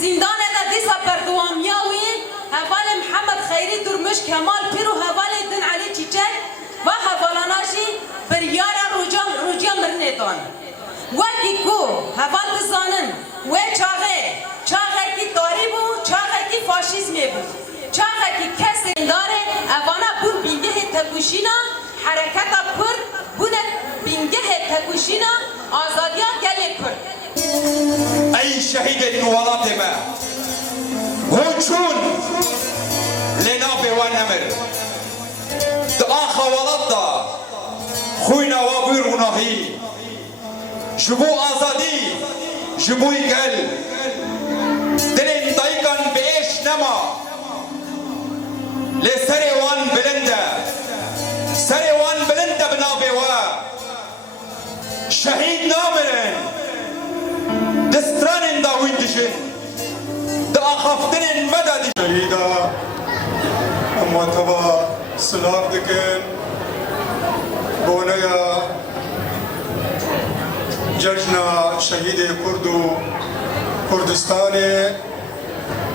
زندان دا دیسا پردوامياوي هوال محمد خيري درمش كمال بيرو هوال دن علي چيچك و هوالاناشي بريارا روجا مرندان وكي كو هوال دزانن و چاغه کی تاری بو چاغه کی فاشیزمی بو چاغه کی کسی داره اوانا بون بینگه تکوشینا حرکت کرد بونه بینگه تکوشینا آزادیان گله کرد ای شهید نوالات ما هوچون لنا بوان امر دعا خوالات دا خوینا و بیر غناهی جبو آزادی جبوی گل دلین دایگان به ایش نما لسر وان بلنده سر وان بلنده بنابه و شهید نامرن دستران داوین دشن دا خفتن مدد شهيدا امواتبا سلاف دكن بونيا ججنا شهيد كردو كردستاني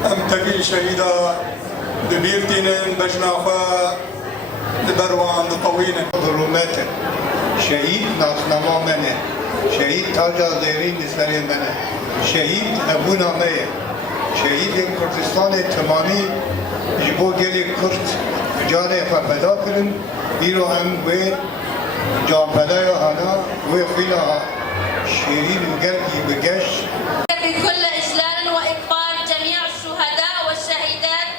ام تبي شهيدا دبيرتين بجنا خا دبروان دطوين ظلمات شهيد ناخنما منه شهيد تاج زيرين نسري منه شهيد ابونا ميه شهيد كردستان تمامي جبو گلی کرد جاره فدا کرن بیرو هم و جان فدای هانا و خیلا شیرین و گلی بگش بكل إجلال وإقبال جميع الشهداء والشهيدات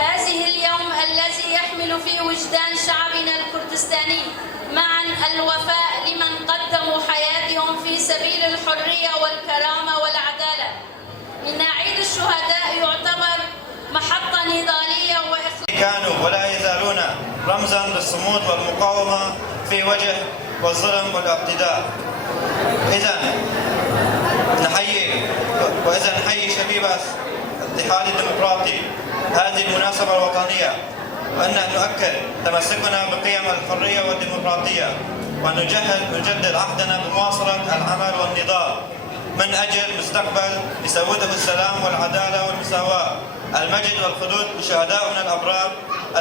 هذه اليوم الذي يحمل في وجدان شعبنا الكردستاني معا الوفاء لمن قدموا حياتهم في سبيل الحرية والكرامة والعدالة. إن عيد الشهداء يعتبر محطة نضالية كانوا ولا يزالون رمزا للصمود والمقاومة في وجه والظلم والاعتداء. إذا نحيي شبيب الاتحاد الديمقراطي هذه المناسبة الوطنية وأن نؤكد تمسكنا بقيم الحرية والديمقراطية ونجدد عهدنا بمواصلة العمل والنضال من أجل مستقبل يسوده السلام والعدالة والمساواة. المجد والخلود لشهدائنا الأبرار